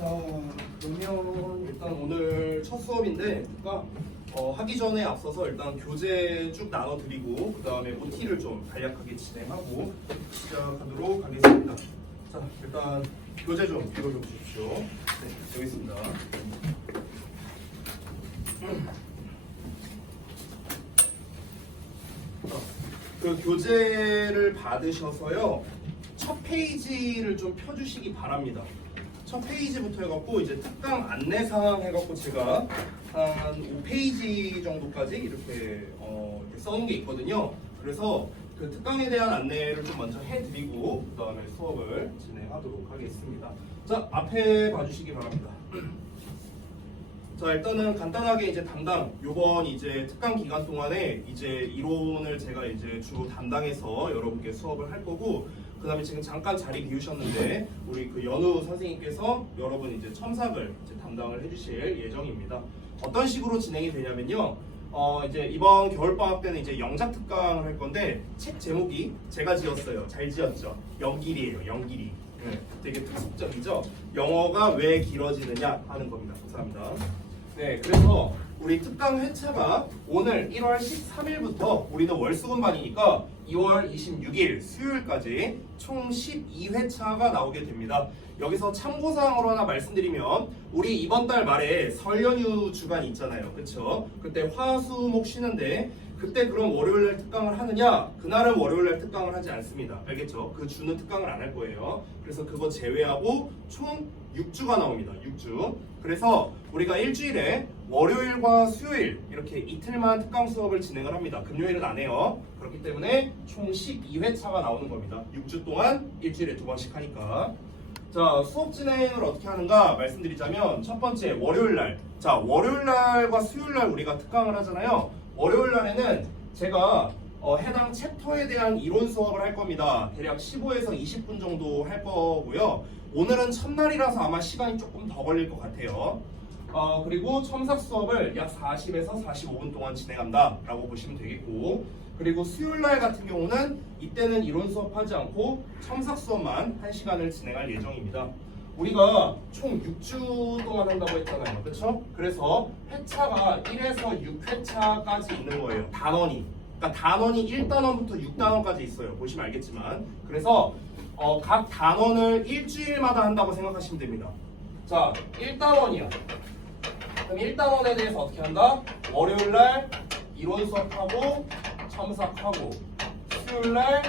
자, 그러면 일단 오늘 첫 수업인데 하기 전에 앞서서 일단 교재 쭉 나눠드리고 그 다음에 OT를 좀 간략하게 진행하고 시작하도록 하겠습니다. 자, 일단 교재 좀 읽어줘 주십시오. 네, 여기 있습니다. 그 교재를 받으셔서요, 첫 페이지를 좀 펴주시기 바랍니다. 첫 페이지부터 해갖고 이제 특강 안내사항 해갖고 제가 한 5페이지 정도까지 이렇게 써놓은 게 있거든요. 그래서 그 특강에 대한 안내를 좀 먼저 해드리고 그 다음에 수업을 진행하도록 하겠습니다. 자, 앞에 봐주시기 바랍니다. 자, 일단은 간단하게 이제 담당, 요번 이제 특강 기간 동안에 이제 이론을 제가 이제 주로 담당해서 여러분께 수업을 할 거고, 그 다음에 지금 잠깐 자리 비우셨는데 우리 그 연우 선생님께서 여러분 이제 첨삭을 이제 담당을 해주실 예정입니다. 어떤 식으로 진행이 되냐면요, 이제 이번 겨울방학 때는 이제 영작 특강을 할 건데, 책 제목이 제가 지었어요. 잘 지었죠? 영길이에요. 영길이. 네, 되게 특수적이죠? 영어가 왜 길어지느냐 하는 겁니다. 감사합니다. 네, 그래서 우리 특강 회차가 오늘 1월 13일부터 우리는 월수금반이니까 2월 26일 수요일까지 총 12회차가 나오게 됩니다. 여기서 참고사항으로 하나 말씀드리면, 우리 이번 달 말에 설 연휴 주간이 있잖아요. 그쵸? 그때 화수목 쉬는데 그때 그럼 월요일날 특강을 하느냐? 그날은 월요일날 특강을 하지 않습니다. 알겠죠? 그 주는 특강을 안 할 거예요. 그래서 그거 제외하고 총 6주가 나옵니다. 6주. 그래서 우리가 일주일에 월요일과 수요일 이렇게 이틀만 특강 수업을 진행을 합니다. 금요일은 안 해요. 그렇기 때문에 총 12회차가 나오는 겁니다. 6주 동안 일주일에 2번씩 하니까. 자, 수업 진행을 어떻게 하는가 말씀드리자면, 첫 번째 월요일날, 자, 월요일날과 수요일날 우리가 특강을 하잖아요. 월요일날에는 제가 해당 챕터에 대한 이론 수업을 할 겁니다. 대략 15에서 20분 정도 할 거고요. 오늘은 첫날이라서 아마 시간이 조금 더 걸릴 것 같아요. 그리고 첨삭 수업을 약 40에서 45분 동안 진행한다 라고 보시면 되겠고, 그리고 수요일날 같은 경우는 이때는 이론 수업하지 않고 첨삭 수업만 1시간을 진행할 예정입니다. 우리가 총 6주 동안 한다고 했잖아요. 그렇죠? 그래서 회차가 1에서 6회차까지 있는 거예요. 단원이. 그러니까 단원이 1단원부터 6단원까지 있어요. 보시면 알겠지만. 그래서 각 단원을 일주일마다 한다고 생각하시면 됩니다. 자, 1단원이야. 그럼 1단원에 대해서 어떻게 한다? 월요일날 이론 수업하고 첨삭하고, 수요일날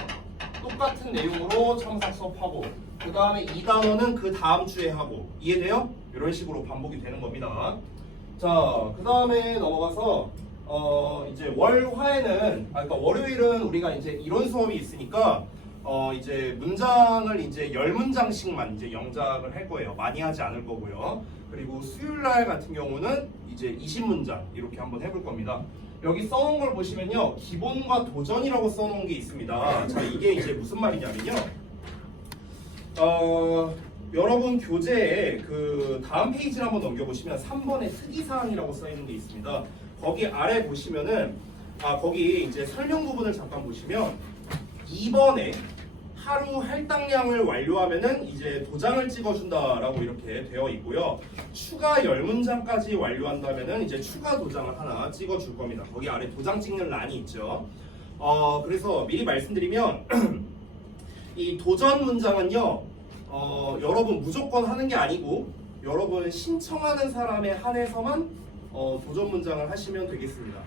똑같은 내용으로 첨삭 수업하고, 그 다음에 2단원은 그 다음 주에 하고. 이해돼요? 이런 식으로 반복이 되는 겁니다. 자, 그 다음에 넘어가서 이제 월화에는, 그러니까 월요일은 우리가 이제 이론 수업이 있으니까 이제 문장을 이제 10문장씩만 이제 영작을 할 거예요. 많이 하지 않을 거고요. 그리고 수요일날 같은 경우는 이제 20문장 이렇게 한번 해볼 겁니다. 여기 써놓은 걸 보시면요, 기본과 도전이라고 써놓은 게 있습니다. 자, 이게 이제 무슨 말이냐면요, 여러분 교재에 그 다음 페이지를 한번 넘겨보시면 3번에 특이사항이라고 써있는 게 있습니다. 거기 아래 보시면은 거기 이제 설명 부분을 잠깐 보시면 2번에 하루 할당량을 완료하면은 이제 도장을 찍어준다라고 이렇게 되어 있고요. 추가 10문장까지 완료한다면은 이제 추가 도장을 하나 찍어줄 겁니다. 거기 아래 도장 찍는 란이 있죠. 그래서 미리 말씀드리면 이 도전 문장은요, 여러분 무조건 하는 게 아니고 여러분 신청하는 사람에 한해서만 도전 문장을 하시면 되겠습니다.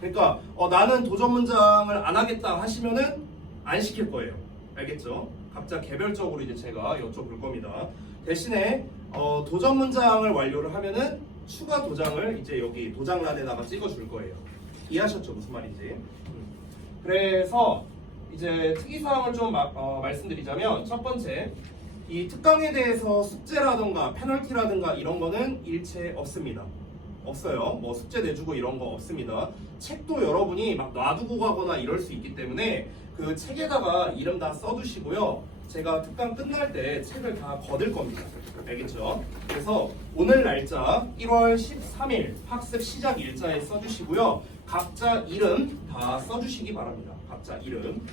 그러니까 나는 도전 문장을 안 하겠다 하시면은 안 시킬 거예요. 알겠죠? 각자 개별적으로 이제 제가 여쭤볼 겁니다. 대신에 도전 문장을 완료를 하면은 추가 도장을 이제 여기 도장란에다가 찍어줄 거예요. 이해하셨죠? 무슨 말인지. 그래서 이제 특이사항을 좀 말씀드리자면, 첫 번째, 이 특강에 대해서 숙제라든가 페널티라든가 이런 거는 일체 없습니다. 없어요. 뭐 숙제 내주고 이런 거 없습니다. 책도 여러분이 막 놔두고 가거나 이럴 수 있기 때문에 그 책에다가 이름 다 써두시고요. 제가 특강 끝날 때 책을 다 거둘 겁니다. 알겠죠? 그래서 오늘 날짜 1월 13일 학습 시작 일자에 써주시고요. 각자 이름 다 써주시기 바랍니다. 각자 이름.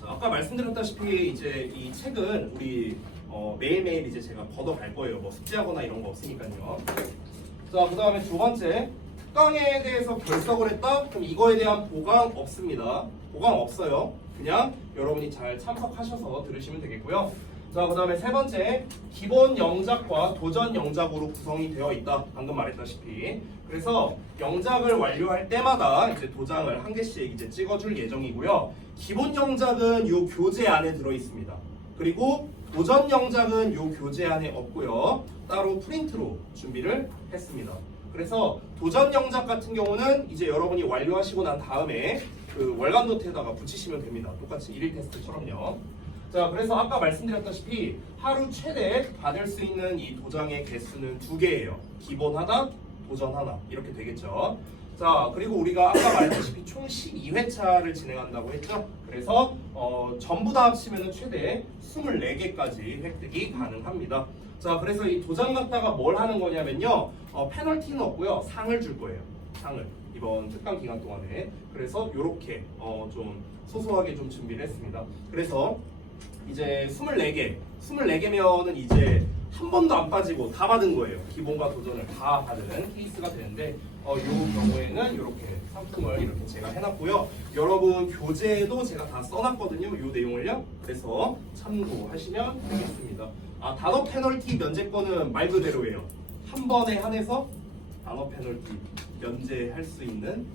자, 아까 말씀드렸다시피 이제 이 책은 우리 매일매일 이제 제가 걷어갈 거예요. 뭐 숙제하거나 이런 거 없으니까요. 자, 그 다음에 두 번째, 특강에 대해서 결석을 했다? 그럼 이거에 대한 보강 없습니다. 보강 없어요. 그냥 여러분이 잘 참석하셔서 들으시면 되겠고요. 자, 그 다음에 세 번째, 기본 영작과 도전 영작으로 구성이 되어 있다. 방금 말했다시피. 그래서 영작을 완료할 때마다 이제 도장을 한 개씩 이제 찍어줄 예정이고요. 기본 영작은 요 교재 안에 들어 있습니다. 그리고 도전 영작은 요 교재 안에 없고요. 따로 프린트로 준비를 했습니다. 그래서 도전 영작 같은 경우는 이제 여러분이 완료하시고 난 다음에 그 월간 노트에다가 붙이시면 됩니다. 똑같이 1일 테스트처럼요. 자, 그래서 아까 말씀드렸다시피 하루 최대 받을 수 있는 이 도장의 개수는 2개예요. 기본 하나, 도전 하나 이렇게 되겠죠. 자, 그리고 우리가 아까 말했다시피 총 12회차를 진행한다고 했죠. 그래서 전부 다 합치면 최대 24개까지 획득이 가능합니다. 자, 그래서 이 도장 갖다가 뭘 하는 거냐면요. 페널티는 없고요. 상을 줄 거예요. 상을. 이번 특강 기간 동안에. 그래서 이렇게 좀 소소하게 좀 준비를 했습니다. 그래서 이제 24개면은 이제 한 번도 안 빠지고 다 받은 거예요. 기본과 도전을 다 받은 케이스가 되는데 이 경우에는 이렇게 상품을 이렇게 제가 해놨고요. 여러분 교재에도 제가 다 써놨거든요. 이 내용을요. 그래서 참고하시면 되겠습니다. 단어 페널티 면제권은 말 그대로예요. 한 번에 한해서 단어 페널티 면제할 수 있는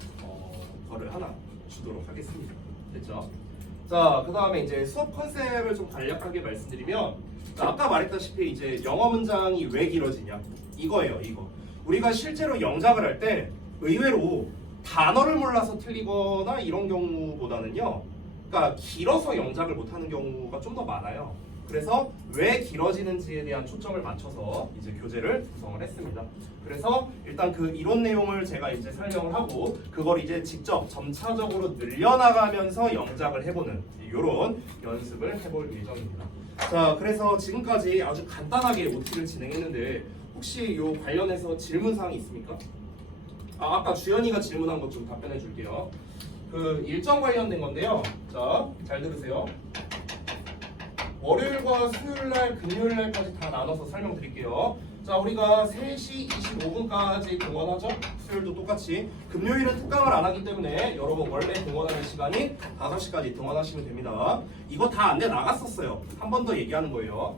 거를 하나 주도록 하겠습니다. 됐죠? 자, 그 다음에 이제 수업 컨셉을 좀 간략하게 말씀드리면, 아까 말했다시피 이제 영어 문장이 왜 길어지냐 이거예요. 이거 우리가 실제로 영작을 할 때 의외로 단어를 몰라서 틀리거나 이런 경우보다는요, 그러니까 길어서 영작을 못하는 경우가 좀 더 많아요. 그래서 왜 길어지는지에 대한 초점을 맞춰서 이제 교재를 구성을 했습니다. 그래서 일단 그 이론 내용을 제가 이제 설명을 하고 그걸 이제 직접 점차적으로 늘려나가면서 영작을 해보는 이런 연습을 해볼 예정입니다. 자, 그래서 지금까지 아주 간단하게 OT를 진행했는데 혹시 요 관련해서 질문사항이 있습니까? 아까 주연이가 질문한 것 좀 답변해 줄게요. 그 일정 관련된 건데요. 자, 잘 들으세요. 월요일과 수요일날, 금요일날까지 다 나눠서 설명드릴게요. 자, 우리가 3시 25분까지 등원하죠? 수요일도 똑같이. 금요일은 특강을 안 하기 때문에 여러분 원래 등원하는 시간이 5시까지 등원하시면 됩니다. 이거 다 안내 나갔었어요. 한 번 더 얘기하는 거예요.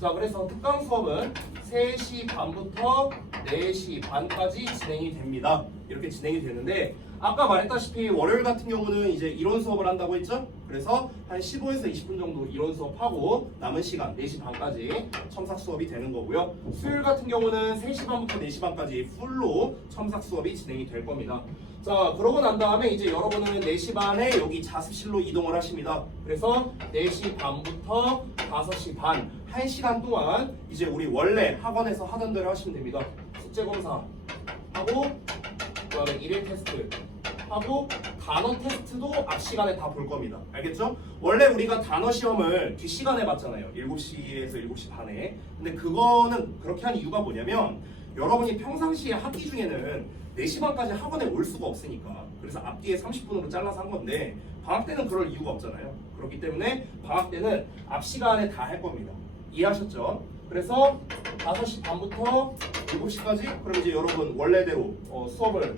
자, 그래서 특강 수업은 3시 반부터 4시 반까지 진행이 됩니다. 이렇게 진행이 되는데 아까 말했다시피 월요일 같은 경우는 이제 이론 수업을 한다고 했죠? 그래서 한 15에서 20분 정도 이론 수업하고 남은 시간 4시 반까지 첨삭 수업이 되는 거고요. 수요일 같은 경우는 3시 반부터 4시 반까지 풀로 첨삭 수업이 진행이 될 겁니다. 자, 그러고 난 다음에 이제 여러분은 4시 반에 여기 자습실로 이동을 하십니다. 그래서 4시 반부터 5시 반 1시간 동안 이제 우리 원래 학원에서 하던 대로 하시면 됩니다. 숙제 검사 하고 그다음에 1일 테스트 하고 단어 테스트도 앞 시간에 다 볼 겁니다. 알겠죠? 원래 우리가 단어 시험을 뒷시간에 봤잖아요. 7시에서 7시 반에. 근데 그거는 그렇게 한 이유가 뭐냐면 여러분이 평상시에 학기 중에는 4시 반까지 학원에 올 수가 없으니까. 그래서 앞뒤에 30분으로 잘라서 한 건데 방학 때는 그럴 이유가 없잖아요. 그렇기 때문에 방학 때는 앞 시간에 다 할 겁니다. 이해하셨죠? 그래서 5시 반부터 7시까지 그럼 이제 여러분 원래대로 수업을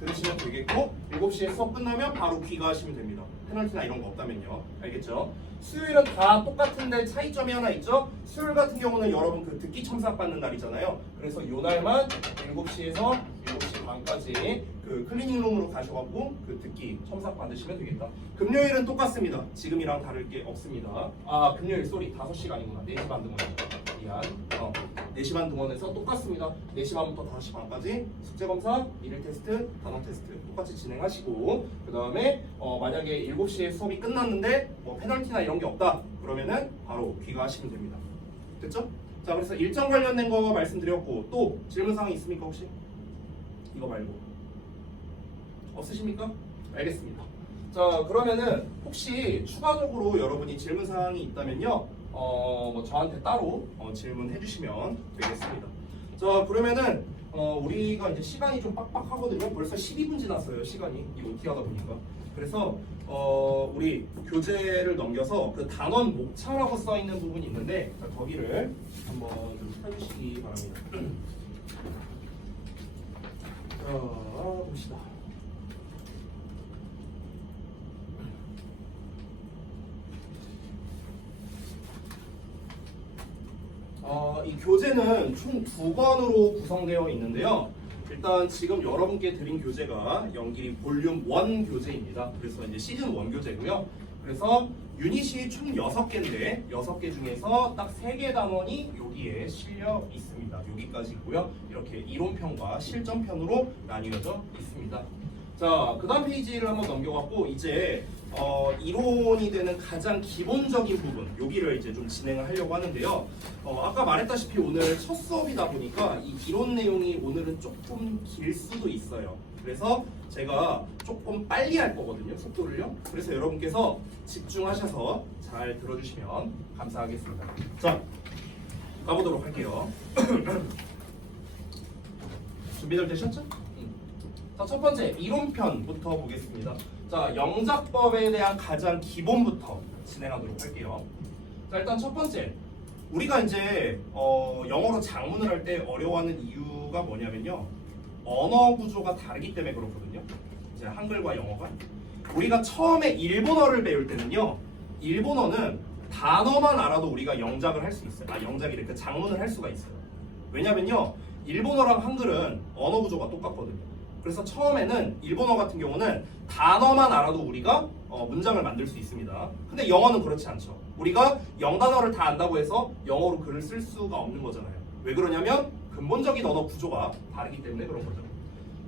들으시면 되겠고 7시에 수업 끝나면 바로 귀가하시면 됩니다. 페널티나 이런 거 없다면요. 알겠죠? 수요일은 다 똑같은데 차이점이 하나 있죠? 수요일 같은 경우는 여러분 그 듣기 첨삭 받는 날이잖아요. 그래서 요 날만 7시에서 7시 반까지 그 클리닝룸으로 가셔갖고 그 듣기 첨삭 받으시면 되겠다. 금요일은 똑같습니다. 지금이랑 다를 게 없습니다. 금요일 쏘리 5시간이구나. 4시 반 등원. 미안. 4시 반 등원해서 똑같습니다. 4시 반부터 5시 반까지 숙제검사, 1일 테스트, 단어 테스트 똑같이 진행하시고 그 다음에 만약에 7시에 수업이 끝났는데 뭐 페널티나 이런 게 없다 그러면은 바로 귀가하시면 됩니다. 됐죠? 자, 그래서 일정 관련된 거 말씀드렸고 또 질문사항이 있습니까 혹시? 이거 말고 없으십니까? 알겠습니다. 자, 그러면은 혹시 추가적으로 여러분이 질문사항이 있다면요 뭐 저한테 따로 질문해 주시면 되겠습니다. 자, 그러면은 우리가 이제 시간이 좀 빡빡하거든요. 벌써 12분 지났어요. 시간이 이 OT 하다 보니까. 그래서 우리 교재를 넘겨서 그 단원 목차라고 써 있는 부분이 있는데 거기를 한번 좀 펴주시기 바랍니다. 자, 봅시다. 이 교재는 총 2권으로 구성되어 있는데요. 일단 지금 여러분께 드린 교재가 연기리 볼륨 1 교재입니다. 그래서 이제 시즌 1 교재고요. 그래서 유닛이 총 6개인데 6개 중에서 딱 3개 단원이 여기에 실려 있습니다. 여기까지 있고요. 이렇게 이론편과 실전편으로 나뉘어져 있습니다. 자, 그 다음 페이지를 한번 넘겨갖고 이제 이론이 되는 가장 기본적인 부분 여기를 이제 좀 진행을 하려고 하는데요. 아까 말했다시피 오늘 첫 수업이다 보니까 이 이론 내용이 오늘은 조금 길 수도 있어요. 그래서 제가 조금 빨리 할 거거든요. 속도를요. 그래서 여러분께서 집중하셔서 잘 들어주시면 감사하겠습니다. 자, 가보도록 할게요. 준비들 되셨죠? 자, 첫 번째 이론편부터 보겠습니다. 자, 영작법에 대한 가장 기본부터 진행하도록 할게요. 자, 일단 첫 번째 우리가 이제 영어로 작문을 할 때 어려워하는 이유가 뭐냐면요. 언어 구조가 다르기 때문에 그렇거든요. 이제 한글과 영어가 우리가 처음에 일본어를 배울 때는요. 일본어는 단어만 알아도 우리가 영작을 할 수 있어요. 영작이래. 그 작문을 할 수가 있어요. 왜냐면요. 일본어랑 한글은 언어 구조가 똑같거든요. 그래서 처음에는 일본어 같은 경우는 단어만 알아도 우리가 문장을 만들 수 있습니다. 근데 영어는 그렇지 않죠. 우리가 영단어를 다 안다고 해서 영어로 글을 쓸 수가 없는 거잖아요. 왜 그러냐면 근본적인 언어 구조가 다르기 때문에 그런 거죠.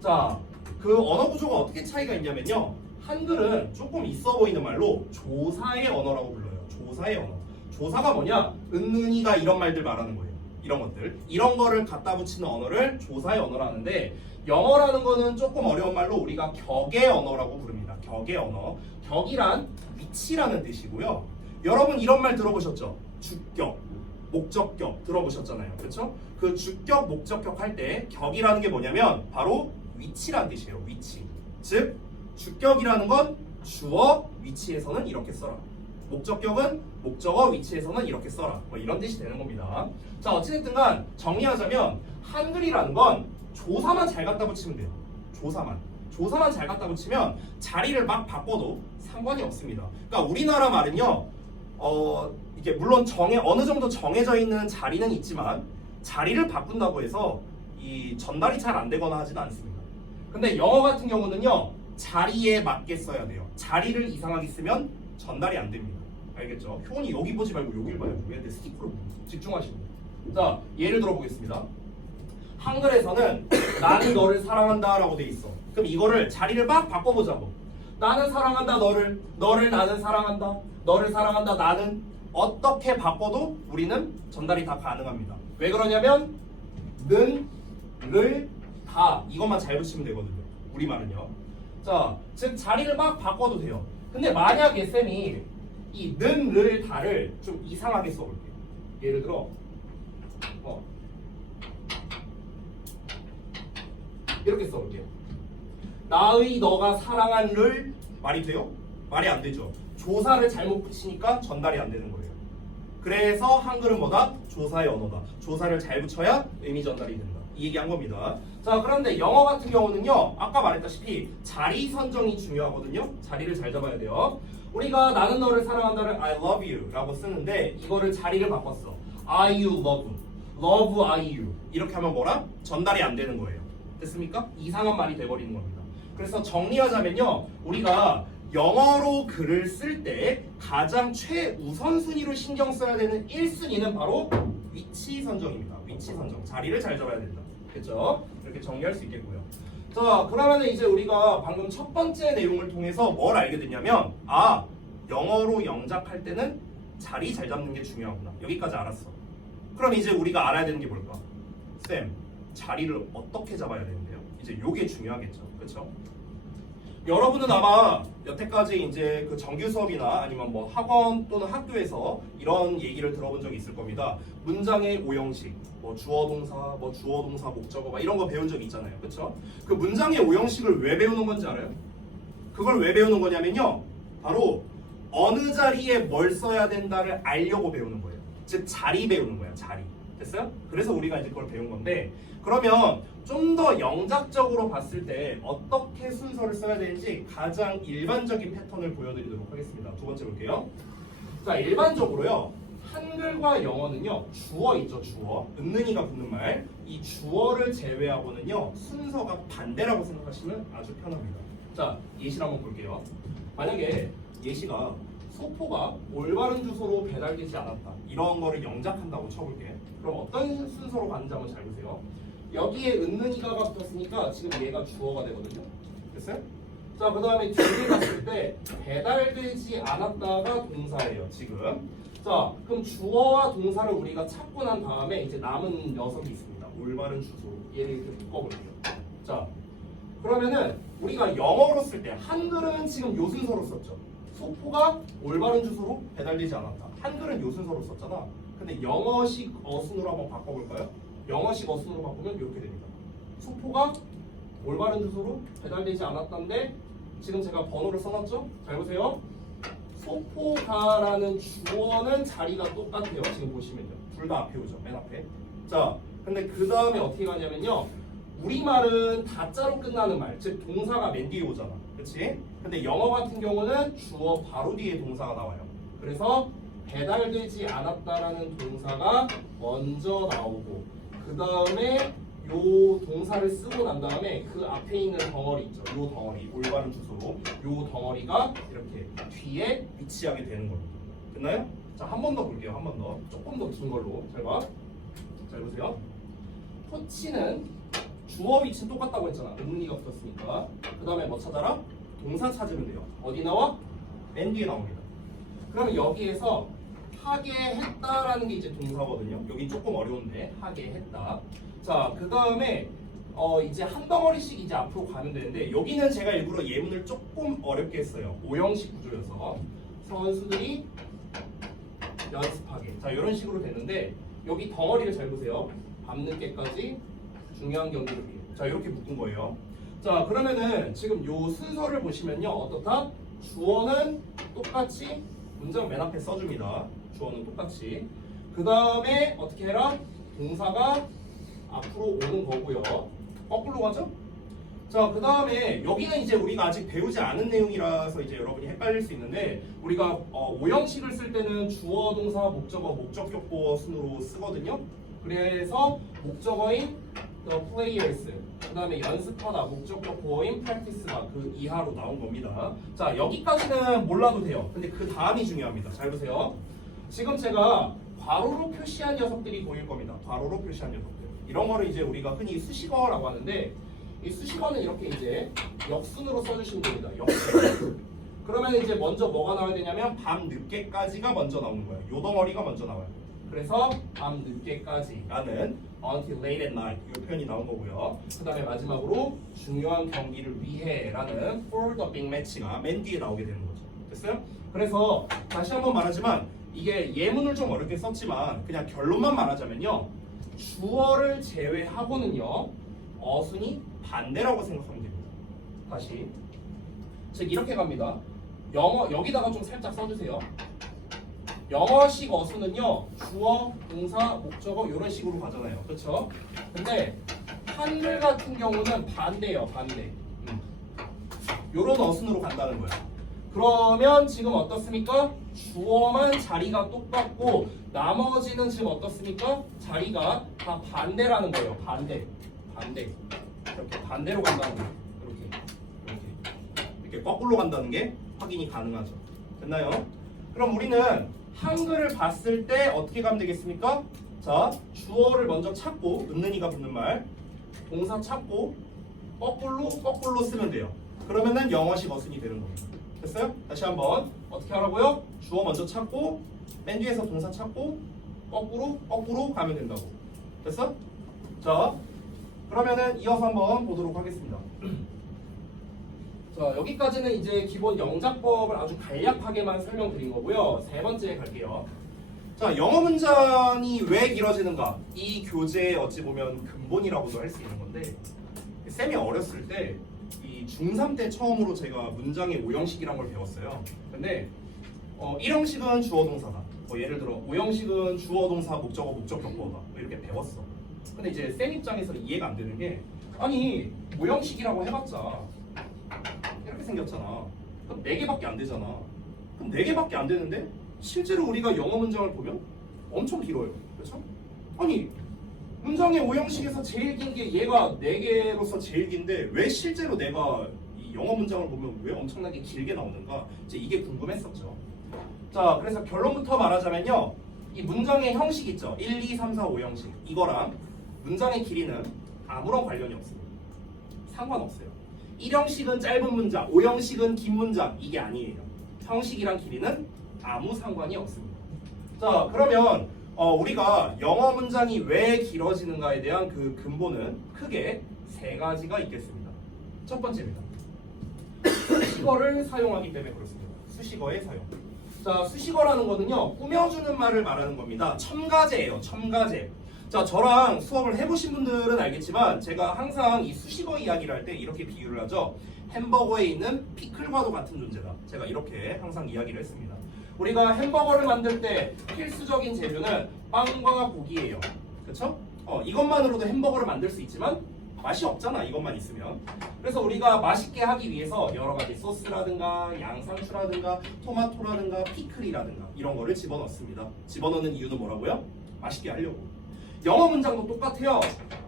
자, 그 언어 구조가 어떻게 차이가 있냐면요. 한글은 조금 있어 보이는 말로 조사의 언어라고 불러요. 조사의 언어. 조사가 뭐냐? 은은이가 이런 말들 말하는 거예요. 이런 것들. 이런 거를 갖다 붙이는 언어를 조사의 언어라 하는데 영어라는 거는 조금 어려운 말로 우리가 격의 언어라고 부릅니다. 격의 언어. 격이란 위치라는 뜻이고요. 여러분 이런 말 들어보셨죠? 주격, 목적격 들어보셨잖아요. 그렇죠? 그 주격, 목적격 할 때 격이라는 게 뭐냐면 바로 위치라는 뜻이에요. 위치. 즉 주격이라는 건 주어, 위치에서는 이렇게 써라. 목적격은 목적어, 위치에서는 이렇게 써라. 뭐 이런 뜻이 되는 겁니다. 자, 어찌됐든 간 정리하자면 한글이라는 건 조사만 잘 갖다 붙이면 돼요. 조사만 잘 갖다 붙이면 자리를 막 바꿔도 상관이 없습니다. 그러니까 우리나라 말은요. 이게 물론 어느 정도 정해져 있는 자리는 있지만 자리를 바꾼다고 해서 이 전달이 잘 안 되거나 하지는 않습니다. 근데 영어 같은 경우는요. 자리에 맞게 써야 돼요. 자리를 이상하게 쓰면 전달이 안 됩니다. 알겠죠? 효원이 여기 보지 말고 여길 봐요. 얘한테 스티커로 집중하시고. 자, 예를 들어 보겠습니다. 한글에서는 나는 너를 사랑한다 라고 돼 있어. 그럼 이거를 자리를 막 바꿔보자고. 나는 사랑한다 너를 나는 사랑한다 너를 사랑한다 나는 어떻게 바꿔도 우리는 전달이 다 가능합니다. 왜 그러냐면 는, 를, 다 이것만 잘 붙이면 되거든요. 우리말은요. 자, 즉 자리를 막 바꿔도 돼요. 근데 만약에 쌤이 이 는, 를, 다를 좀 이상하게 써볼게요. 예를 들어 이렇게 써볼게요. 나의 너가 사랑한를 말이 돼요? 말이 안 되죠. 조사를 잘못 붙이니까 전달이 안 되는 거예요. 그래서 한글은 뭐다? 조사의 언어다. 조사를 잘 붙여야 의미 전달이 된다. 이 얘기한 겁니다. 자, 그런데 영어 같은 경우는요. 아까 말했다시피 자리 선정이 중요하거든요. 자리를 잘 잡아야 돼요. 우리가 나는 너를 사랑한다를 I love you 라고 쓰는데 이거를 자리를 바꿨어. I you love. love I you. 이렇게 하면 뭐라? 전달이 안 되는 거예요. 됐습니까? 이상한 말이 돼버리는 겁니다. 그래서 정리하자면요. 우리가 영어로 글을 쓸 때 가장 최우선순위로 신경 써야 되는 1순위는 바로 위치 선정입니다. 위치 선정. 자리를 잘 잡아야 된다. 그렇죠? 이렇게 정리할 수 있겠고요. 자, 그러면 이제 우리가 방금 첫 번째 내용을 통해서 뭘 알게 됐냐면 영어로 영작할 때는 자리 잘 잡는 게 중요하구나. 여기까지 알았어. 그럼 이제 우리가 알아야 되는 게 뭘까? 쌤, 자리를 어떻게 잡아야 되는데요? 이제 요게 중요하겠죠. 그렇죠? 여러분은 아마 여태까지 이제 그 정규 수업이나 아니면 뭐 학원 또는 학교에서 이런 얘기를 들어본 적이 있을 겁니다. 문장의 오형식, 뭐 주어 동사, 목적어 막 이런 거 배운 적 있잖아요. 그렇죠? 그 문장의 오형식을 왜 배우는 건지 알아요? 그걸 왜 배우는 거냐면요. 바로 어느 자리에 뭘 써야 된다를 알려고 배우는 거예요. 즉 자리 배우는 거야. 자리. 됐어요? 그래서 우리가 이제 그걸 배운 건데 그러면 좀 더 영작적으로 봤을 때 어떻게 순서를 써야 되는지 가장 일반적인 패턴을 보여드리도록 하겠습니다. 두 번째 볼게요. 자, 일반적으로요. 한글과 영어는요. 주어 있죠. 주어. 은는이가 붙는 말. 이 주어를 제외하고는요. 순서가 반대라고 생각하시면 아주 편합니다. 자, 예시를 한번 볼게요. 만약에 예시가 소포가 올바른 주소로 배달되지 않았다. 이런 거를 영작한다고 쳐볼게. 그럼 어떤 순서로 가는지 한번 잘 보세요. 여기에 은는이가가 붙었으니까 지금 얘가 주어가 되거든요. 됐어요? 자, 그 다음에 뒤에 갔을 때 배달되지 않았다가 동사예요. 지금. 자, 그럼 주어와 동사를 우리가 찾고 난 다음에 이제 남은 녀석이 있습니다. 올바른 주소. 얘를 이렇게 묶어볼게요. 자, 그러면은 우리가 영어로 쓸 때 한글은 지금 요 순서로 썼죠. 소포가 올바른 주소로 배달되지 않았다. 한글은 요 순서로 썼잖아. 근데 영어식 어순으로 한번 바꿔볼까요? 영어식 어순으로 바꾸면 이렇게 됩니다. 소포가 올바른 주소로 배달되지 않았다인데 지금 제가 번호를 써놨죠? 잘 보세요. 소포가라는 주어는 자리가 똑같아요. 지금 보시면요. 둘 다 앞에 오죠. 맨 앞에. 자, 근데 그 다음에 어떻게 가냐면요. 우리말은 다자로 끝나는 말, 즉 동사가 맨 뒤에 오잖아. 그치? 근데 영어 같은 경우는 주어 바로 뒤에 동사가 나와요. 그래서 배달되지 않았다라는 동사가 먼저 나오고 그 다음에 요 동사를 쓰고 난 다음에 그 앞에 있는 덩어리 있죠. 요 덩어리, 올바른 주소로 요 덩어리가 이렇게 뒤에 위치하게 되는 겁니다. 됐나요? 자, 한 번 더 볼게요. 한 번 더. 조금 더 긴 걸로. 잘 봐. 잘 보세요. 토치는 주어 위치는 똑같다고 했잖아. 은문이가 붙었으니까. 그 다음에 뭐 찾아라? 동사 찾으면 돼요. 어디 나와? 맨 뒤에 나옵니다. 그러면 여기에서 하게 했다라는 게 이제 동사거든요. 여긴 조금 어려운데 하게 했다. 자, 그 다음에 이제 한 덩어리씩 이제 앞으로 가면 되는데 여기는 제가 일부러 예문을 조금 어렵게 했어요. 오형식 구조여서 선수들이 연습하게. 자, 이런 식으로 되는데 여기 덩어리를 잘 보세요. 밤늦게까지 중요한 경기를 위해. 자, 이렇게 묶은 거예요. 자, 그러면은 지금 요 순서를 보시면요. 어떻다? 주어는 똑같이 문장 맨 앞에 써줍니다. 주어는 똑같이. 그 다음에 어떻게 해라? 동사가 앞으로 오는 거고요. 거꾸로 가죠? 자, 그 다음에 여기는 이제 우리가 아직 배우지 않은 내용이라서 이제 여러분이 헷갈릴 수 있는데 우리가 오형식을 쓸 때는 주어, 동사, 목적어, 목적격보 순으로 쓰거든요. 그래서 목적어인 the players, 그 다음에 연습하다, 목적격보인 practice가 그 이하로 나온 겁니다. 자, 여기까지는 몰라도 돼요. 근데 그 다음이 중요합니다. 잘 보세요. 지금 제가 괄호로 표시한 녀석들이 보일 겁니다. 괄호로 표시한 녀석들. 이런 거를 이제 우리가 흔히 수식어라고 하는데 이 수식어는 이렇게 이제 역순으로 써주시면 됩니다. 역순. 그러면 이제 먼저 뭐가 나와야 되냐면 밤 늦게까지가 먼저 나오는 거예요. 요 덩어리가 먼저 나와요. 그래서 밤 늦게까지라는 until late at night 이 표현이 나온 거고요. 그 다음에 마지막으로 중요한 경기를 위해라는 for the big match가 맨 뒤에 나오게 되는 거죠. 됐어요? 그래서 다시 한번 말하지만 이게 예문을 좀 어렵게 썼지만 그냥 결론만 말하자면요. 주어를 제외하고는요. 어순이 반대라고 생각하면 됩니다. 다시. 즉 이렇게 갑니다. 영어 여기다가 좀 살짝 써주세요. 영어식 어순은요. 주어, 동사, 목적어 이런 식으로 가잖아요. 그렇죠? 근데 한글 같은 경우는 반대예요. 반대. 요런 어순으로 간다는 거예요. 그러면 지금 어떻습니까? 주어만 자리가 똑같고 나머지는 지금 어떻습니까? 자리가 다 반대라는 거예요. 반대. 이렇게 반대로 간다는 거예요. 이렇게 거꾸로 간다는 게 확인이 가능하죠. 됐나요? 그럼 우리는 한글을 봤을 때 어떻게 가면 되겠습니까? 자, 주어를 먼저 찾고 은는이가 붙는 말 동사 찾고 거꾸로 쓰면 돼요. 그러면은 영어식 어순이 되는 겁니다. 됐어요? 다시 한번 어떻게 하라고요? 주어 먼저 찾고 맨 뒤에서 동사 찾고 거꾸로 가면 된다고. 됐어? 자, 그러면은 이어서 한번 보도록 하겠습니다. 자, 여기까지는 이제 기본 영작법을 아주 간략하게만 설명드린 거고요. 세 번째 갈게요. 자, 영어 문장이 왜 길어지는가? 이 교재의 어찌 보면 근본이라고도 할 수 있는 건데 쌤이 어렸을 때 이 이 중3 때 처음으로 제가 문장의 오형식이란 걸 배웠어요. 근데 1형식은 주어 동사다. 예를 들어 5형식은 주어 동사 목적어 목적 격보어다. 이렇게 배웠어. 근데 이제 쌤 입장에서 이해가 안 되는 게 아니 5형식이라고 해봤자 이렇게 생겼잖아. 그럼 4개밖에 안 되잖아. 그럼 4개밖에 안 되는데 실제로 우리가 영어 문장을 보면 엄청 길어요. 그렇죠? 아니 문장의 5형식에서 제일 긴 게 얘가 4개로서 제일 긴데 왜 실제로 내가 이 영어 문장을 보면 왜 엄청나게 길게 나오는가? 이제 이게 궁금했었죠. 자, 그래서 결론부터 말하자면요. 이 문장의 형식 있죠. 1, 2, 3, 4, 5형식. 이거랑 문장의 길이는 아무런 관련이 없습니다. 상관없어요. 1형식은 짧은 문장, 5형식은 긴 문장. 이게 아니에요. 형식이랑 길이는 아무 상관이 없습니다. 자, 그러면 우리가 영어 문장이 왜 길어지는가에 대한 그 근본은 크게 3가지가 있겠습니다. 첫 번째입니다. 수식어를 사용하기 때문에 그렇습니다. 수식어의 사용. 자, 수식어라는 거는요, 꾸며주는 말을 말하는 겁니다. 첨가제예요, 첨가제. 자, 저랑 수업을 해보신 분들은 알겠지만 제가 항상 이 수식어 이야기를 할 때 이렇게 비유를 하죠. 햄버거에 있는 피클과도 같은 존재다. 제가 이렇게 항상 이야기를 했습니다. 우리가 햄버거를 만들 때 필수적인 재료는 빵과 고기예요. 그렇죠? 이것만으로도 햄버거를 만들 수 있지만 맛이 없잖아, 이것만 있으면. 그래서 우리가 맛있게 하기 위해서 여러 가지 소스라든가 양상추라든가 토마토라든가 피클이라든가 이런 거를 집어넣습니다. 집어넣는 이유는 뭐라고요? 맛있게 하려고. 영어 문장도 똑같아요.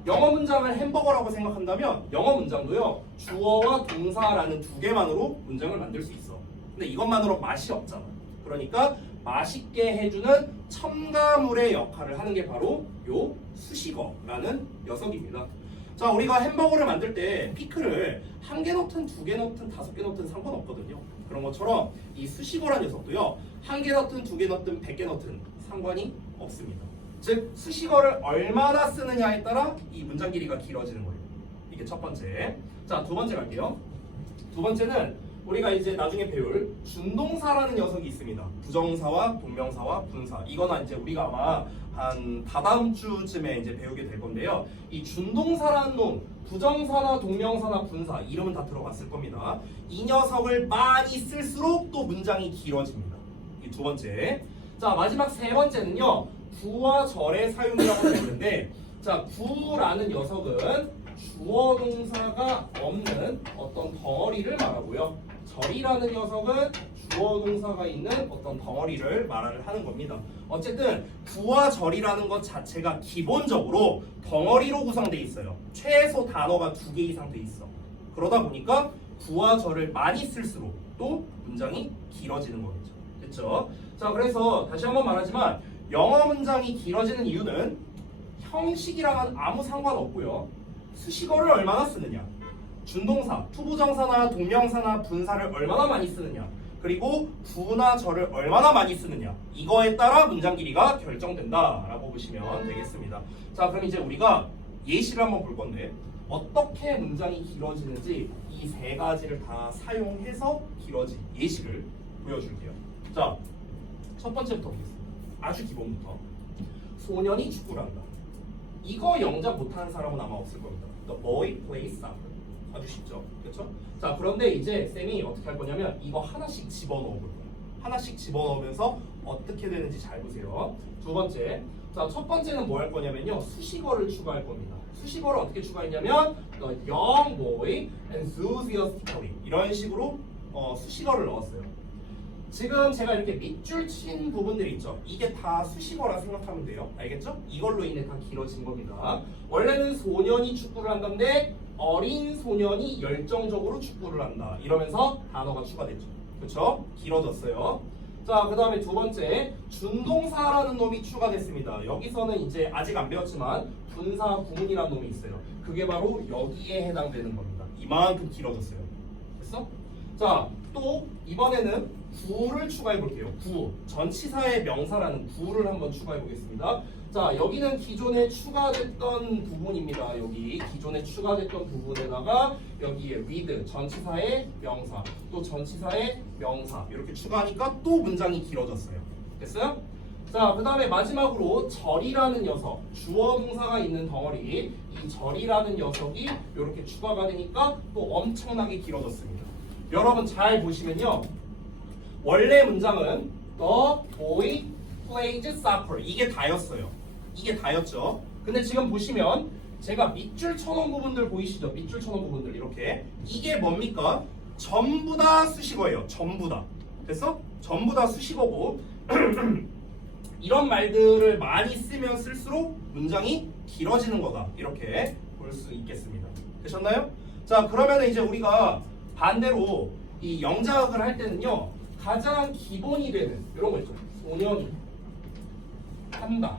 영어 문장을 햄버거라고 생각한다면 영어 문장도요, 주어와 동사라는 2개만으로 문장을 만들 수 있어. 근데 이것만으로 맛이 없잖아. 그러니까 맛있게 해주는 첨가물의 역할을 하는 게 바로 요 수식어라는 녀석입니다. 자, 우리가 햄버거를 만들 때 피클을 1개 넣든 2개 넣든 5개 넣든 상관없거든요. 그런 것처럼 이 수식어란 녀석도요, 1개 넣든 2개 넣든 100개 넣든 상관이 없습니다. 즉 수식어를 얼마나 쓰느냐에 따라 이 문장 길이가 길어지는 거예요. 이게 첫 번째. 자, 두 번째 갈게요. 두 번째는 우리가 이제 나중에 배울 준동사라는 녀석이 있습니다. 부정사와 동명사와 분사. 이거는 이제 우리가 아마 한 다다음 주쯤에 이제 배우게 될 건데요. 이 준동사라는 놈, 부정사나 동명사나 분사 이름은 다 들어봤을 겁니다. 이 녀석을 많이 쓸수록 또 문장이 길어집니다. 이 두 번째. 자, 마지막 세 번째는요. 구와 절의 사용이라고 되는데, 자, 구라는 녀석은 주어 동사가 없는 어떤 덩어리를 말하고요. 절이라는 녀석은 주어 동사가 있는 어떤 덩어리를 말을 하는 겁니다. 어쨌든 구와 절이라는 것 자체가 기본적으로 덩어리로 구성되어 있어요. 최소 단어가 2개 이상 돼 있어. 그러다 보니까 구와 절을 많이 쓸수록 또 문장이 길어지는 거겠죠. 됐죠? 자, 그래서 다시 한번 말하지만 영어 문장이 길어지는 이유는 형식이랑은 아무 상관없고요. 수식어를 얼마나 쓰느냐, 준동사, 투부정사나 동명사나 분사를 얼마나 많이 쓰느냐, 그리고 구나 절을 얼마나 많이 쓰느냐, 이거에 따라 문장 길이가 결정된다라고 보시면 되겠습니다. 자, 그럼 이제 우리가 예시를 한번 볼 건데 어떻게 문장이 길어지는지 이 3가지를 다 사용해서 길어진 예시를 보여줄게요. 자, 첫 번째부터 보겠습니다. 아주 기본부터. 소년이 축구를 한다. 이거 영작 못하는 사람은 아마 없을 겁니다. The boy plays soccer. 아주 쉽죠, 그렇죠? 자, 그런데 이제 쌤이 어떻게 할 거냐면 이거 하나씩 집어넣어 볼 거예요. 하나씩 집어넣으면서 어떻게 되는지 잘 보세요. 두 번째, 자, 첫 번째는 뭐 할 거냐면요, 수식어를 추가할 겁니다. 수식어를 어떻게 추가했냐면 The young boy enthusiastically 이런 식으로 수식어를 넣었어요. 지금 제가 이렇게 밑줄 친 부분들 있죠? 이게 다 수식어라 생각하면 돼요. 알겠죠? 이걸로 인해 다 길어진 겁니다. 원래는 소년이 축구를 한다는데 어린 소년이 열정적으로 축구를 한다. 이러면서 단어가 추가됐죠. 그렇죠? 길어졌어요. 자, 그 다음에 두 번째, 준동사라는 놈이 추가됐습니다. 여기서는 이제 아직 안 배웠지만 분사 구문이라는 놈이 있어요. 그게 바로 여기에 해당되는 겁니다. 이만큼 길어졌어요. 됐어? 자, 또 이번에는 구를 추가해 볼게요. 구, 전치사의 명사라는 구를 한번 추가해 보겠습니다. 자, 여기는 기존에 추가됐던 부분입니다. 여기 기존에 추가됐던 부분에다가 여기에 with, 전치사의 명사, 또 전치사의 명사 이렇게 추가하니까 또 문장이 길어졌어요. 됐어요? 자, 그 다음에 마지막으로 절이라는 녀석, 주어 동사가 있는 덩어리, 이 절이라는 녀석이 이렇게 추가가 되니까 또 엄청나게 길어졌습니다. 여러분 잘 보시면요, 원래 문장은 The boy played soccer, 이게 다였어요. 이게 다였죠. 근데 지금 보시면 제가 밑줄 쳐놓은 부분들 보이시죠? 밑줄 쳐놓은 부분들 이렇게, 이게 뭡니까? 전부 다 수식어예요. 전부 다. 됐어? 전부 다 수식어고 이런 말들을 많이 쓰면 쓸수록 문장이 길어지는 거다. 이렇게 볼 수 있겠습니다. 되셨나요? 자, 그러면 이제 우리가 반대로 이 영작을 할 때는요, 가장 기본이 되는 이런 거 있죠. 소년이 한다,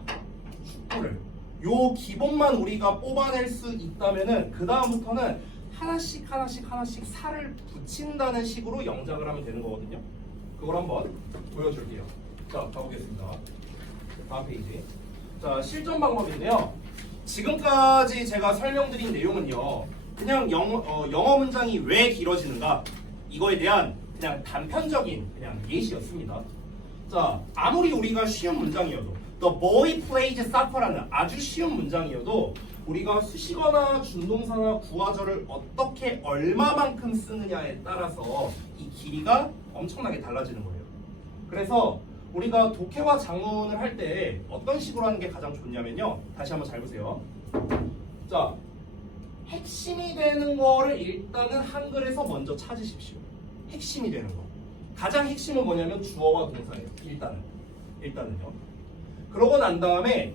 축구를. 요 기본만 우리가 뽑아낼 수 있다면은 그 다음부터는 하나씩 살을 붙인다는 식으로 영작을 하면 되는 거거든요. 그걸 한번 보여줄게요. 자, 가보겠습니다. 다음 페이지. 자, 실전 방법인데요. 지금까지 제가 설명드린 내용은요, 그냥 영어 문장이 왜 길어지는가, 이거에 대한 그냥 단편적인 그냥 예시였습니다. 자, 아무리 우리가 쉬운 문장이어도, The boy plays soccer라는 아주 쉬운 문장이어도 우리가 수식어나 준동사나 구화절을 어떻게 얼마만큼 쓰느냐에 따라서 이 길이가 엄청나게 달라지는 거예요. 그래서 우리가 독해와 작문을 할 때 어떤 식으로 하는 게 가장 좋냐면요, 다시 한번 잘 보세요. 자, 핵심이 되는 거를 일단은 한글에서 먼저 찾으십시오. 핵심이 되는 거. 가장 핵심은 뭐냐면 주어와 동사예요. 일단은요. 그러고 난 다음에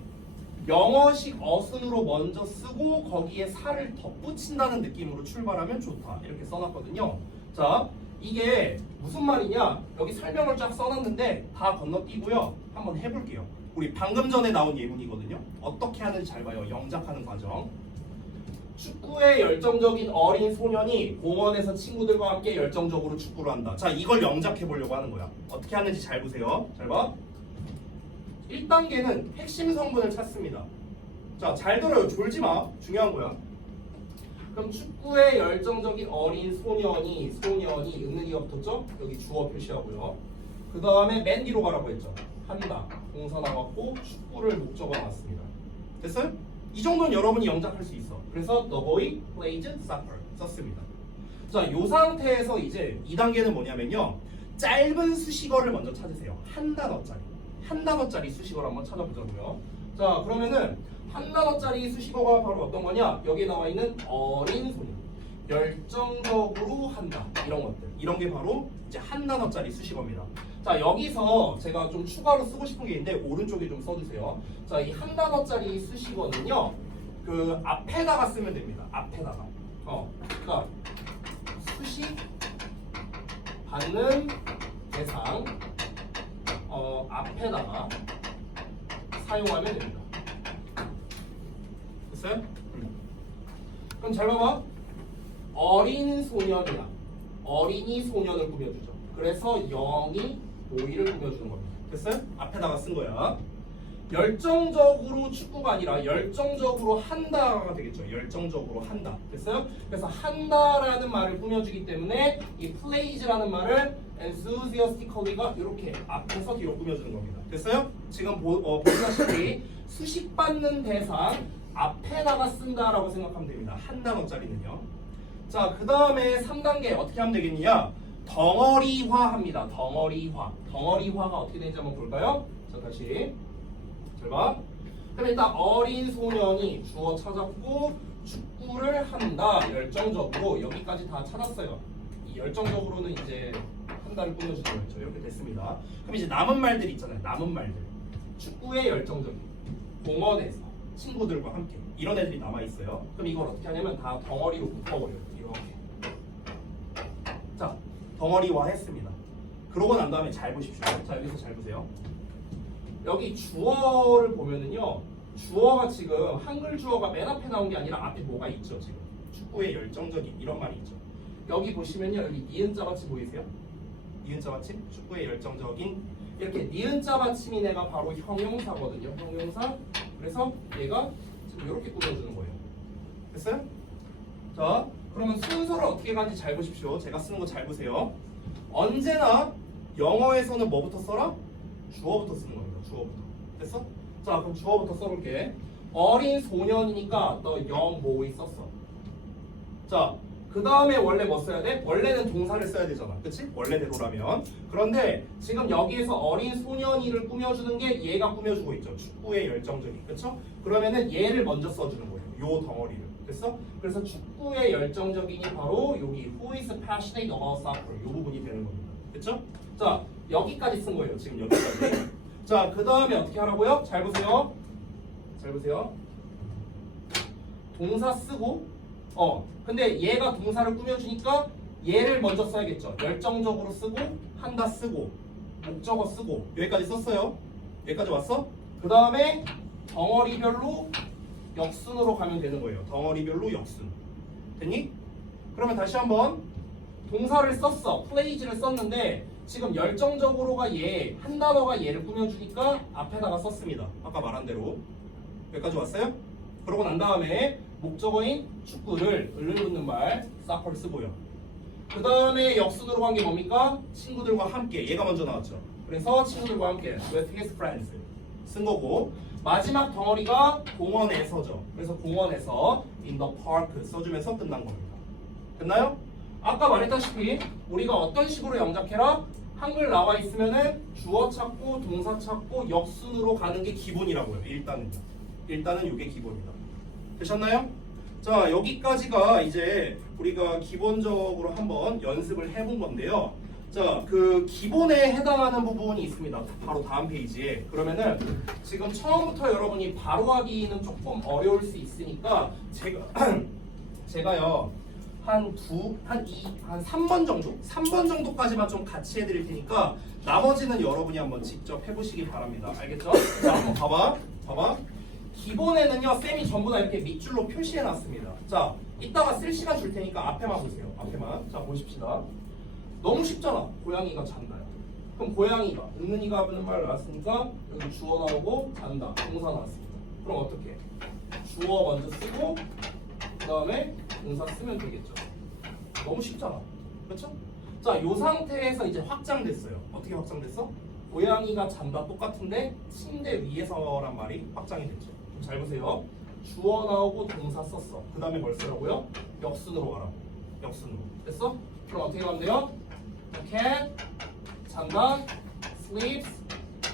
영어식 어순으로 먼저 쓰고 거기에 살을 덧붙인다는 느낌으로 출발하면 좋다. 이렇게 써놨거든요. 자, 이게 무슨 말이냐? 여기 설명을 쫙 써놨는데 다 건너뛰고요. 한번 해볼게요. 우리 방금 전에 나온 예문이거든요. 어떻게 하는지 잘 봐요. 영작하는 과정. 축구에 열정적인 어린 소년이 공원에서 친구들과 함께 열정적으로 축구를 한다. 자, 이걸 영작해 보려고 하는 거야. 어떻게 하는지 잘 보세요. 잘 봐. 1단계는 핵심 성분을 찾습니다. 자, 잘 들어요. 졸지 마. 중요한 거야. 그럼 축구에 열정적인 어린 소년이 은은이가 붙었죠? 여기 주어 표시하고요. 그 다음에 맨 뒤로 가라고 했죠. 한다. 동사 나왔고 축구를 목적어 나왔습니다. 됐어요? 이 정도는 여러분이 영작할 수 있어. 그래서 The boy plays soccer 썼습니다. 자, 요 상태에서 이제 2단계는 뭐냐면요, 짧은 수식어를 먼저 찾으세요. 한 단어짜리 수식어를 한번 찾아보자고요. 자, 그러면은 한 단어짜리 수식어가 바로 어떤 거냐? 여기에 나와 있는 어린 소년, 열정적으로 한다, 이런 것들, 이런 게 바로 이제 한 단어짜리 수식어입니다. 자, 여기서 제가 좀 추가로 쓰고 싶은 게 있는데 오른쪽에 좀 써주세요. 자, 이 한 단어짜리 수식어는요, 그 앞에다가 쓰면 됩니다. 앞에다가. 그러니까 수식 받는 대상 앞에다가 사용하면 됩니다. 됐어요? 그럼 잘 봐봐. 어린 소년이야. 어린이 소년을 꾸며주죠. 그래서 영이 보이를 꾸며주는 겁니다. 됐어요? 앞에다가 쓴 거야. 열정적으로 축구가 아니라 열정적으로 한다가 되겠죠. 열정적으로 한다. 됐어요? 그래서 한다라는 말을 꾸며주기 때문에 이 plays라는 말을 enthusiastically가 이렇게 앞에서 뒤로 꾸며주는 겁니다. 됐어요? 지금 보시다시피 수식받는 대상 앞에다가 쓴다라고 생각하면 됩니다. 한 단어짜리는요. 자, 그 다음에 3단계 어떻게 하면 되겠느냐? 덩어리화 합니다. 덩어리화가 어떻게 되는지 한번 볼까요? 자, 다시 잘 봐. 그럼 일단 어린 소년이 주어 찾았고 축구를 한다. 열정적으로 여기까지 다 찾았어요. 이 열정적으로는 이제 한다를 꾸며주는 거죠. 이렇게 됐습니다. 그럼 이제 남은 말들 있잖아요. 남은 말들. 축구에 열정적인, 공원에서 친구들과 함께, 이런 애들이 남아 있어요. 그럼 이걸 어떻게 하냐면 다 덩어리로 묶어버려요. 이렇게. 자, 덩어리화 했습니다. 그러고 난 다음에 잘 보십시오. 자, 여기서 잘 보세요. 여기 주어를 보면은요, 주어가 지금 한글 주어가 맨 앞에 나온 게 아니라 앞에 뭐가 있죠. 지금 축구에 열정적인 이런 말이 있죠. 여기 보시면요, 여기 니은자 받침 보이세요? 니은자 받침, 축구에 열정적인, 이렇게 니은자 받침인 애가 바로 형용사거든요. 형용사. 그래서 얘가 지금 이렇게 꾸며주는 거예요. 됐어요? 자, 그러면 순서를 어떻게 가는지 잘 보십시오. 제가 쓰는 거 잘 보세요. 언제나 영어에서는 뭐부터 써라? 주어부터 쓰는 겁니다. 주어부터. 됐어? 자, 그럼 주어부터 써볼게. 어린 소년이니까 너 young boy 썼어. 자, 그 다음에 원래 뭐 써야 돼? 원래는 동사를 써야 되잖아. 그치? 원래대로라면. 그런데 지금 여기에서 어린 소년이를 꾸며주는 게 얘가 꾸며주고 있죠. 축구의 열정적인. 그쵸? 그러면은 얘를 먼저 써주는 거예요. 요 덩어리를. 됐어? 그래서 축구의 열정적인이 바로 여기 who is passionate about soccer 요 부분이 되는 겁니다. 그쵸? 자, 여기까지 쓴 거예요. 지금 여기까지. 자, 그 다음에 어떻게 하라고요? 잘 보세요. 잘 보세요. 동사 쓰고 근데 얘가 동사를 꾸며주니까 얘를 먼저 써야겠죠. 열정적으로 쓰고 한다 쓰고 목적어 쓰고 여기까지 썼어요. 여기까지 왔어? 그 다음에 덩어리별로 역순으로 가면 되는 거예요. 덩어리별로 역순. 됐니? 그러면 다시 한번 동사를 썼어. 플레이즈를 썼는데 지금 열정적으로가 얘, 한 단어가 얘를 꾸며주니까 앞에다가 썼습니다. 아까 말한 대로. 여기까지 왔어요? 그러고 난 다음에 목적어인 축구를 을붙는 말 soccer 쓰고요. 그 다음에 역순으로 간 게 뭡니까? 친구들과 함께. 얘가 먼저 나왔죠. 그래서 친구들과 함께 with his friends 쓴 거고 마지막 덩어리가 공원에서죠. 그래서 공원에서 in the park 써주면서 끝난 겁니다. 됐나요? 아까 말했다시피 우리가 어떤 식으로 영작해라? 한글 나와 있으면은 주어 찾고 동사 찾고 역순으로 가는 게 기본이라고요. 일단은 이게 기본이다. 되셨나요? 자, 여기까지가 이제 우리가 기본적으로 한번 연습을 해본 건데요. 자, 그 기본에 해당하는 부분이 있습니다. 바로 다음 페이지에. 그러면은 지금 처음부터 여러분이 바로 하기는 조금 어려울 수 있으니까 제가요 한 3번 정도? 3번 정도까지만 좀 같이 해드릴 테니까 나머지는 여러분이 한번 직접 해보시기 바랍니다. 알겠죠? 자, 한번 봐봐. 기본에는요 쌤이 전부 다 이렇게 밑줄로 표시해 놨습니다. 자, 이따가 쓸 시간 줄 테니까 앞에만 보세요. 앞에만. 자, 보십시다. 너무 쉽잖아. 고양이가 잔다요. 그럼 고양이가 은은이가 하는 말 나왔으니까 여기 주어 나오고 잔다 동사 나왔습니다. 그럼 어떻게? 주어 먼저 쓰고 그 다음에 동사 쓰면 되겠죠. 너무 쉽잖아. 그렇죠? 자, 이 상태에서 이제 확장됐어요. 어떻게 확장됐어? 고양이가 잔다 똑같은데 침대 위에서란 말이 확장이 됐죠. 좀 잘 보세요. 주어 나오고 동사 썼어. 그 다음에 뭘 쓰라고요? 역순으로 가라고. 역순으로. 됐어? 그럼 어떻게 가면 돼요? cat, 잔다, sleeps.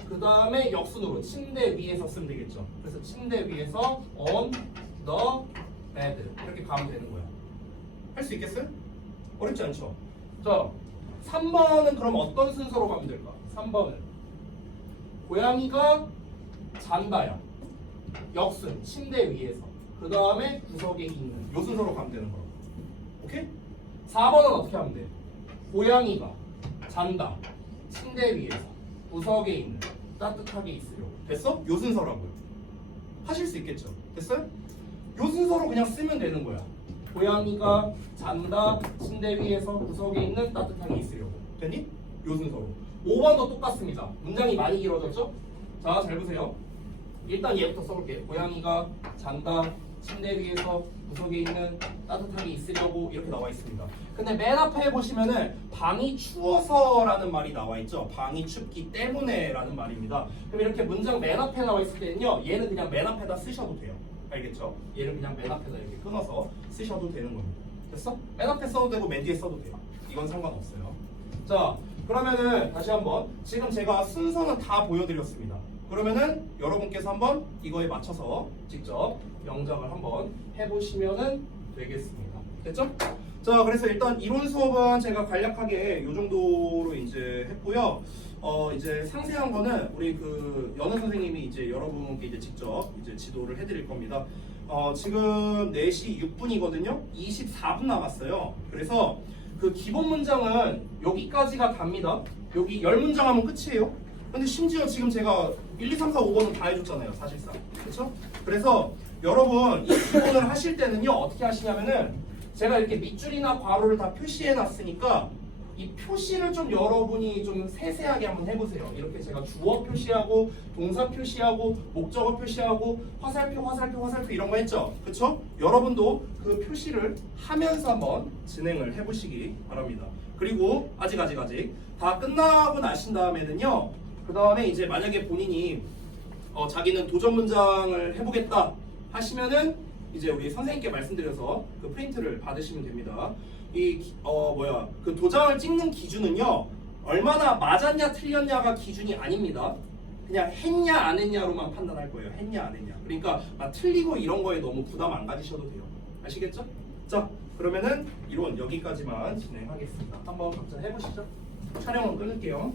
그 다음에 역순으로 침대 위에서 쓰면 되겠죠. 그래서 침대 위에서 on the bed 이렇게 가면 되는 거야. 할 수 있겠어요? 어렵지 않죠? 자, 3번은 그럼 어떤 순서로 가면 될까? 3번은 고양이가 잔다야. 역순, 침대 위에서. 그 다음에 구석에 있는 요 순서로 가면 되는 거야. 오케이? 4번은 어떻게 하면 돼? 고양이가 잔다. 침대 위에서. 구석에 있는. 따뜻하게 있으려고. 됐어? 요 순서라고요. 하실 수 있겠죠? 됐어요? 요 순서로 그냥 쓰면 되는 거야. 고양이가 잔다. 침대 위에서. 구석에 있는. 따뜻하게 있으려고. 됐니? 요 순서로. 5번도 똑같습니다. 문장이 많이 길어졌죠? 자, 잘 보세요. 일단 얘부터 써볼게요. 고양이가 잔다, 침대 위에서 구석에 있는 따뜻하게 있으려고 이렇게 나와 있습니다. 근데 맨 앞에 보시면은 방이 추워서라는 말이 나와 있죠. 방이 춥기 때문에라는 말입니다. 그럼 이렇게 문장 맨 앞에 나와 있을 때는요, 얘는 그냥 맨 앞에다 쓰셔도 돼요. 알겠죠? 얘를 그냥 맨 앞에다 이렇게 끊어서 쓰셔도 되는 겁니다. 됐어? 맨 앞에 써도 되고 맨 뒤에 써도 돼요. 이건 상관없어요. 자, 그러면은 다시 한번 지금 제가 순서는 다 보여드렸습니다. 그러면은 여러분께서 한번 이거에 맞춰서 직접 영작을 한번 해보시면은 되겠습니다. 됐죠? 자, 그래서 일단 이론 수업은 제가 간략하게 이 정도로 이제 했고요. 이제 상세한 거는 우리 그 연우 선생님이 이제 여러분께 이제 직접 이제 지도를 해드릴 겁니다. 지금 4시 6분이거든요. 24분 남았어요. 그래서 그 기본 문장은 여기까지가 답니다. 여기 10문장 하면 끝이에요. 근데 심지어 지금 제가 1, 2, 3, 4, 5번은 다 해줬잖아요. 사실상. 그렇죠? 그래서 여러분 이 기본을 하실 때는요. 어떻게 하시냐면은 제가 이렇게 밑줄이나 괄호를 다 표시해 놨으니까 이 표시를 좀 여러분이 좀 세세하게 한번 해보세요. 이렇게 제가 주어 표시하고 동사 표시하고 목적어 표시하고 화살표 이런 거 했죠? 그쵸? 여러분도 그 표시를 하면서 한번 진행을 해보시기 바랍니다. 그리고 아직 다 끝나고 나신 다음에는요. 그 다음에 이제 만약에 본인이 자기는 도전 문장을 해보겠다 하시면은 이제 우리 선생님께 말씀드려서 그 프린트를 받으시면 됩니다. 그 도장을 찍는 기준은요, 얼마나 맞았냐 틀렸냐가 기준이 아닙니다. 그냥 했냐 안 했냐로만 판단할 거예요. 했냐 안 했냐. 그러니까 틀리고 이런 거에 너무 부담 안 가지셔도 돼요. 아시겠죠? 자, 그러면은 이론 여기까지만 진행하겠습니다. 한번 각자 해보시죠. 촬영은 끊을게요.